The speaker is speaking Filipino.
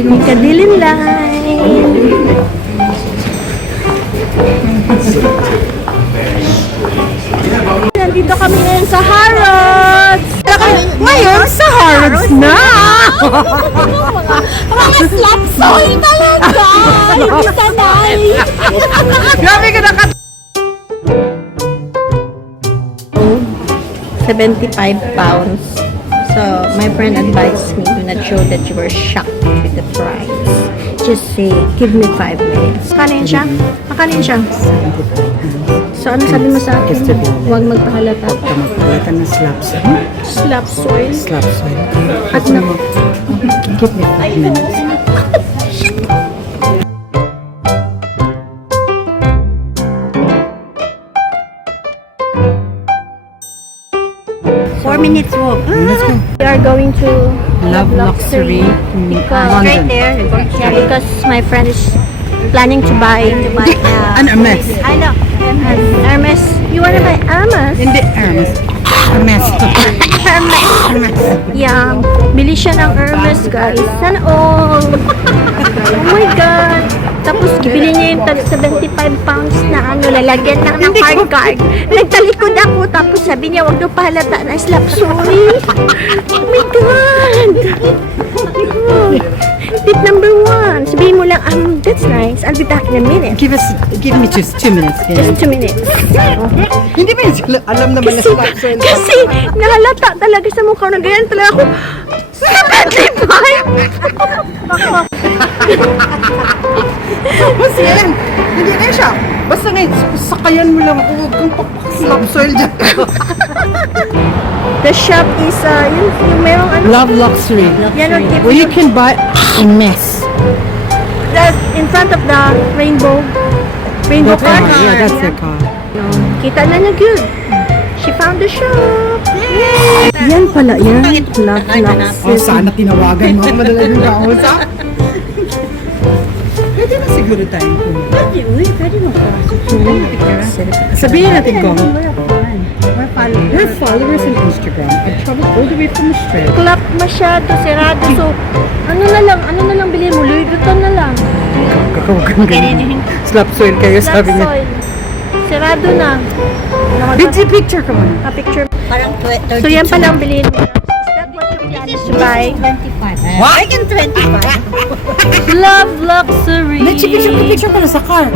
Kadilim line. Nandito kami ngayon sa Harrods. Ngayon sa Harrods na. Mga slapsoy talaga. Yung sanay. Grabe ka na 75 pounds. So, my friend advised me do not show that you were shocked with the price. Just say, give me 5 minutes. Kanin siya? Makanin siya? So, ano sabi mo sa akin? Huwag magpahalata. Huwag ka magpalatan ng slaps. Slap soil. Slaps. At na, Give me 5 minutes. minutes walk. Let's go. We are going to Love Luxury in because London. right there. Yeah, because my friend is planning to buy An Hermes. I know. Hermes. You wanna buy Hermes? Hindi Hermes. Hermes. Hermes. Yeah. Bili siya ng Hermes, guys. Sana all. Oh my God. Tapos, bili niya yung 75 pounds na ano, lalagyan lang ng hard card. Nagtalikod ako, tapos sabi niya, wag daw pahalata na slap suey. Oh my God! Tip number 1, sabihin mo lang, that's nice, I'll be back in a minute. Give me just 2 minutes. Just 2 minutes. Hindi ba yun? Alam naman na slaps. Kasi, nahalata talaga sa mukha na ganyan talaga ako. 75! Basta yan. Hindi na siya. Basta ngayon, sakayan mo lang ako. Huwag kang papaslap soil dyan. The shop is, yung merong ano, Love Luxury. yan ang tip. Where you can buy a mess. That's in front of the rainbow car. Yeah, that's their car. Kita na niya good. She found the shop. Yay! Yan pala yan. Love Oh, sana tinawagan mo. Madala yung kausap. Pwede na siguro tayo pumunta. Pwede mo pa. Sabihin natin kung we're followers on Instagram. I've traveled all the way from Australia. Club masyado, sirado. So, ano na lang bilhin mo? Louis Vuitton na lang. Kakawag ganyan. Slap soil kayo, Slap sabi niya. soil. Sirado na. Busy picture ka muna. A picture. Parang 32. So, yan palang bilhin mo. Is that what you plan to buy? 25. What? I can 25. Love Luxury. Picture ka na sa car.